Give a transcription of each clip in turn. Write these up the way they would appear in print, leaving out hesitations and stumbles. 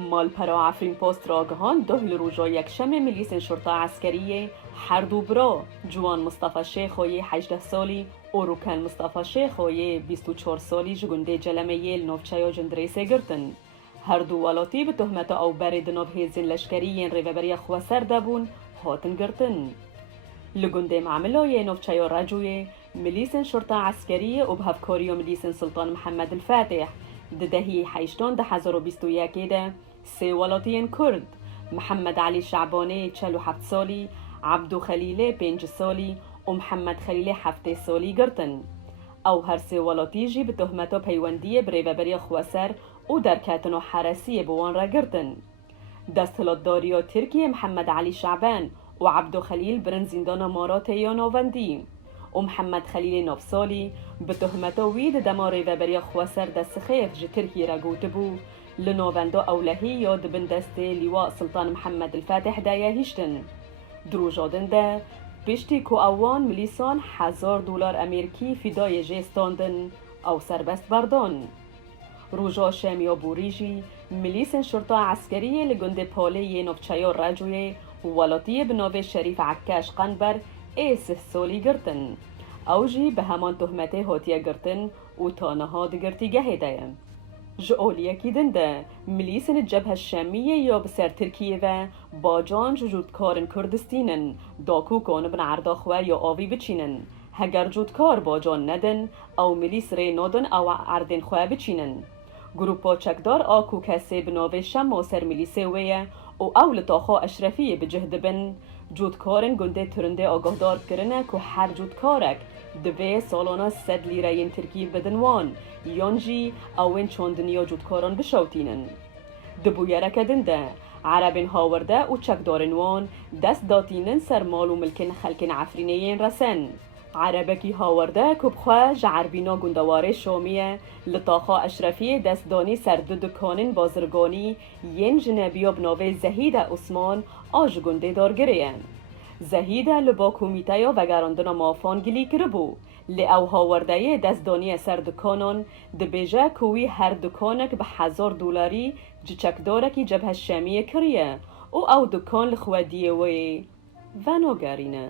مالپرا عفرین پست را آگهان دهل روژا یک شم ملیس شرطه عسکری هر دو برا جوان مصطفى شیخوی 18 سالی و روکن مصطفى شیخوی 24 سالی جگنده جلمه یل نوفچای جندریسه گرتن. هر دو ولاتی به تهمت او برد ناب هیزن لشکری ریوبری خواسر دبون هاتن گرتن. لگنده معاملای نوفچای رجوی ملیس شرطه عسکری و بهفکاری ملیس سلطان محمد الفاتح دهی 2021 ده سه ولاتین کرد محمد علی شعبانی 47 سالی، عبدو خلیل 5 سالی و محمد خلیل 7 سالی گرتن. او هر سه ولاتی جی به تهمت پیوندی بریوبری خواسر و درکتن و حرسی بوان را گرتن. دستهلاتداری ترکیه محمد علی شعبان و عبدو خلیل برن زندان امارات یا نووندی و محمد خلیل 9 سالی به تهمت وید دماری و بری خواسر دست خیف جه ترکیه را گوته بو لنووندو اولهی یاد بن دست لیواء سلطان محمد الفاتح دایه هیشتن. دروجادن ده پشتی که اوان ملیسان $1000 امریکی فدای جستاندن او سربست بردان. روژا شامیا بوریجی ملیس شرطه عسکری لگنده پاله نوفچای رجوی ولاتی بناو شریف عکاش قنبر 3 سالی گرتن. او جی به همان تهمته هاتیه گرتن و تانها دگرتیگه هدایم. جعولیه کی دنده ملیسن الجبهه الشامیه یا بسر ترکیه و باجان جودکارن کردستینن داکو کون بن عرداخوه یا آوی بچینن. هگر جودکار باجان ندن او ملیس ری نادن او عردن خواه بچینن. گروپا چکدار آکو کسی بناوه شم و سر ملیسه ویه و اول تاخا اشرفیه بجهد بن جودکارن گنده ترنده آگاهدار کرنه که هر جودکارک دوی سالانه 100 لیره ترکی بدنوان یانجی اوین چون دنیا جودکاران بشوتینن. دبویره کدنده عربین هاورده و چکدارنوان دست داتینن سر مال و ملکن خلکن عفرینین رسن. عربکی هاورده کبخواه جعربینا گندواره شامیه لطاقا اشرفی دستدانی سر دو دکانین بازرگانی ین جنبیا بناوه زهید عثمان آج گنده دارگره. زهید لبا کومیته یا وگراندنا مافان گلی کربو لی او هاورده دستدانی سر دکانان دبیجه کوی هر دکانک به $1000 جچکدارکی جبهه شامیه کریه او دکان لخوادیه وی و ناگرینه.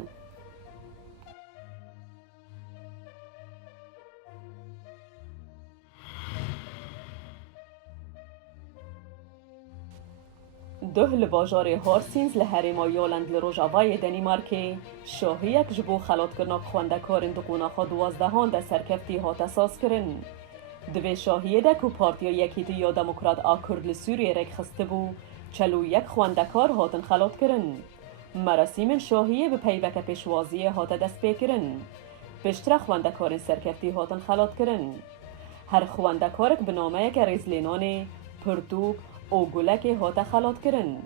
ده لباجار هارسینز لحرما یالند لروژاوای دنیمارکی شاهیک جبو خلات کرنا خواندکارن دقوناخا 12 ده سرکفتی هات اساس کرن. دوی شاهیه ده که پارتیا یکیتی یا دموکرات آکرد لسوریه رک خسته بو 41 خواندکار هاتن خلات کرن. مراسم شاهیه به پیوک پیشوازیه هات دست بکرن. پشتر خواندکارن سرکفتی هاتن خلات کرن. هر خواندکارک به نامه که ریزلینانه پرتوک او گلک هاتا خلات کرن.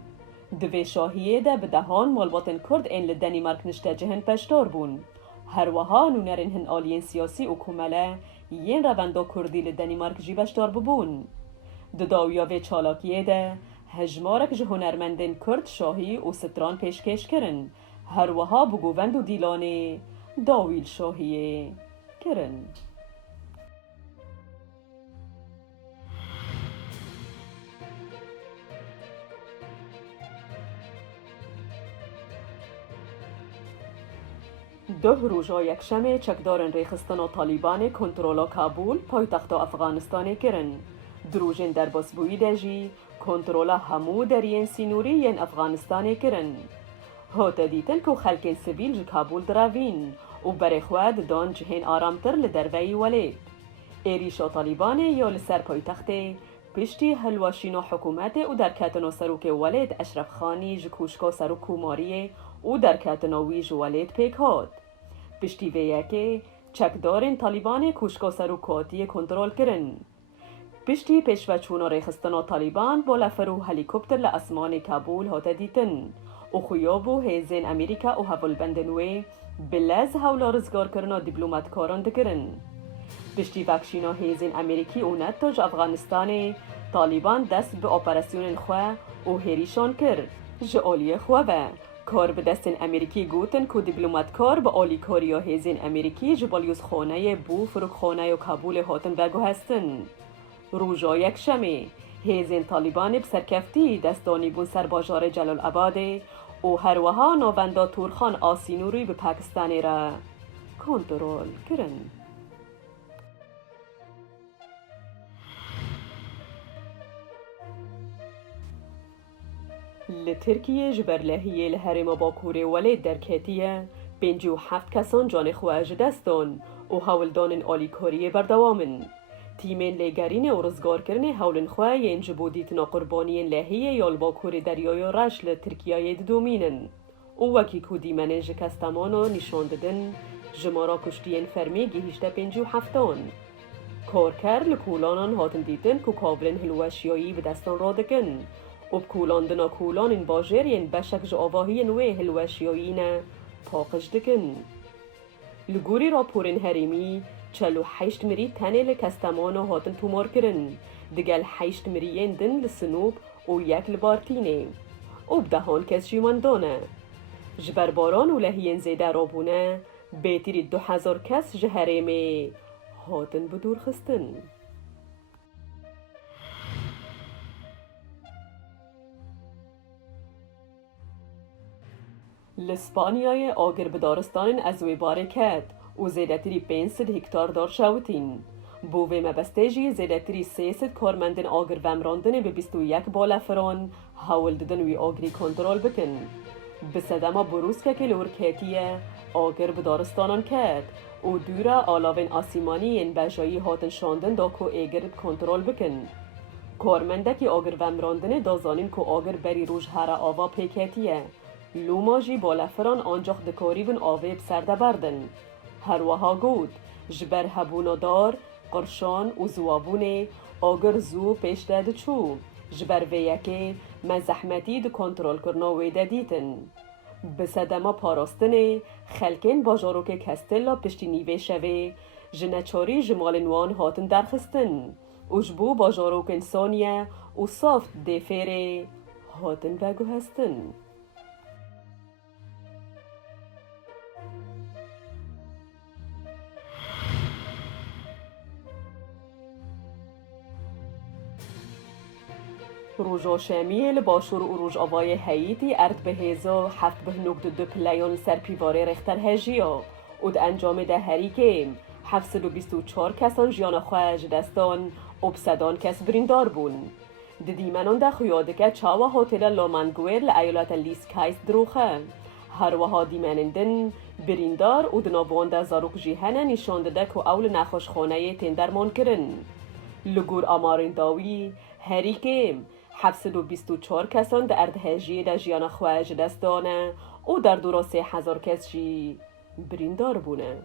دوی شاهیه ده به دهان مالباتن کرد این لدنیمارک نشته جهن پشتار بون. هر وها نونرین هن آلین سیاسی و کماله ین رواندا کردی لدنیمارک جی بشتار ببون. داویاوی چالاکیه ده هجمارک جهنرمندن کرد شاهی و ستران پیشکش کرن. هر وها بگووند و دیلانه داویل شاهیه کرن. ده روژا یک شمه چکدارن ریخستان و طالبان کنترولا کابول پایتخت افغانستان کرن. دروژن در باسبوی دجی کنترولا همو درین سینوری ین افغانستان کرن. هات دیتن که خلکین سبیل جه کابول دراوین و برخواد دان جهین آرامتر لدروی ولید. ایریشا طالبان یا لسر پایتخت پشتی هلواشین و حکومت و درکتن و سروک ولید اشرف خانی جکوشکا سروک ماریه و درکتن و ویج ولید پیک هاد. پشتی ویه که چکدارن طالبان کوشکا سروکاتی کنترول کرن. پشتی پیشوچون ریخستان طالبان با لفر و هلیکوپتر لاسمان کابول هات دیتن و خیابو هیزن امریکا و هولبندنوی بلز هولا رزگار کرنا دیپلوماتکاران دکرن. پشتی وکشینا هیزن امریکی و نتاج افغانستان طالبان دست به اپراسیون خواه و هریشان کرد. جعالی خواه کار به دستن امریکی گوتن که دیپلوماتکار به آلی کاریا هیزن امریکی جبالیوز خانه بو فروک خانه و کابول هاتن بگو هستن. روژا یک شمه هیزین طالبان بسرکفتی دستانی بون سر باجار جلال آباده و هروها نووندا تورخان آسینوری به پاکستانی را کنترل کرن. لترکیه جبر لحیه الهرم باکوری ولید در کتیه 57 کسان جان خواهج دستان و هولدان آلیکاری بردوامن. تیمین لگرین و رزگار کرنه هولن خواه ین جبودیت ناقربانی لحیه یال باکوری دریای رش لترکیه دومینن و وکی کودی منن جکستمانو نشان دادن جمارا کشتین فرمی گیهشته 57 کارکر لکولانان هاتن دیدن که کابلن هلوشیایی به دستان را دکن و بکولاندنا کولان این باجر ین بشک جاواهی نوی هلوشیایی نه پاقش دکن. لگوری را پورن هریمی 48 مری تنه لکستمانو هاتن تومار کرن دگل 8 مریین دن لسنوب و یک لبارتینه و بدهان کس جیماندانه. جبر باران و لحیین زیده را بونه بیتری 2000 کس جهرمه هاتن بدور خستن. لسپانیای آگر بدارستان از وی بارکت و زیدتری 500 هکتار دار شوتین. بووی مبستیجی زیدتری 300 کارمندن آگر ومراندن به 21 بالافران حول ددن وی آگری کنترل بکن. بسدما بروز که لورکتیه آگر بدارستانان کرد و دورا آلاوین آسیمانی این بجایی هاتن شاندن دا که ایگر کنترل بکن. کارمنده که آگر ومراندن دازانین که آگر بری روش هر آوا پیکتیه. لوماجی بالافران آنجاخ دکاریبن آوه بسرده بردن. هر وها گود جبر هبونا دار قرشان و زوابونه آگر زو پیش داده چو جبر ویکه مزحمتی دو کنترل کرنا ویده دیتن. بسدما پاراستنه خلکین باجارو که کستلا پشتی نیوه شوه جنچاری جمالنوان هاتن درخستن و جبو باجارو که انسانیه و صافت دیفره هاتن بگو هستن. روژا شامیه لباشور و روژ آوای هاییتی ارد به هیزا 7.2 پلیون سرپیواره رختر هجیا و ده انجام ده هریکیم 724 کسان جیان خواهج دستان و بسدان کس بریندار بون. دیمنان ده خیادکه چاوا هوتل لامنگویر لعیالات لیسکایس دروخه. هر وها دیمنندن بریندار و دنابان ده زاروک جیهنه نشانده ده که اول نخوشخانه تندرمان کرن. لگور آمارین داوی هریکیم 724 کسان در اردهجی در جیان خواهج دستانه و در دورا 3000 کس جی بریندار بونه.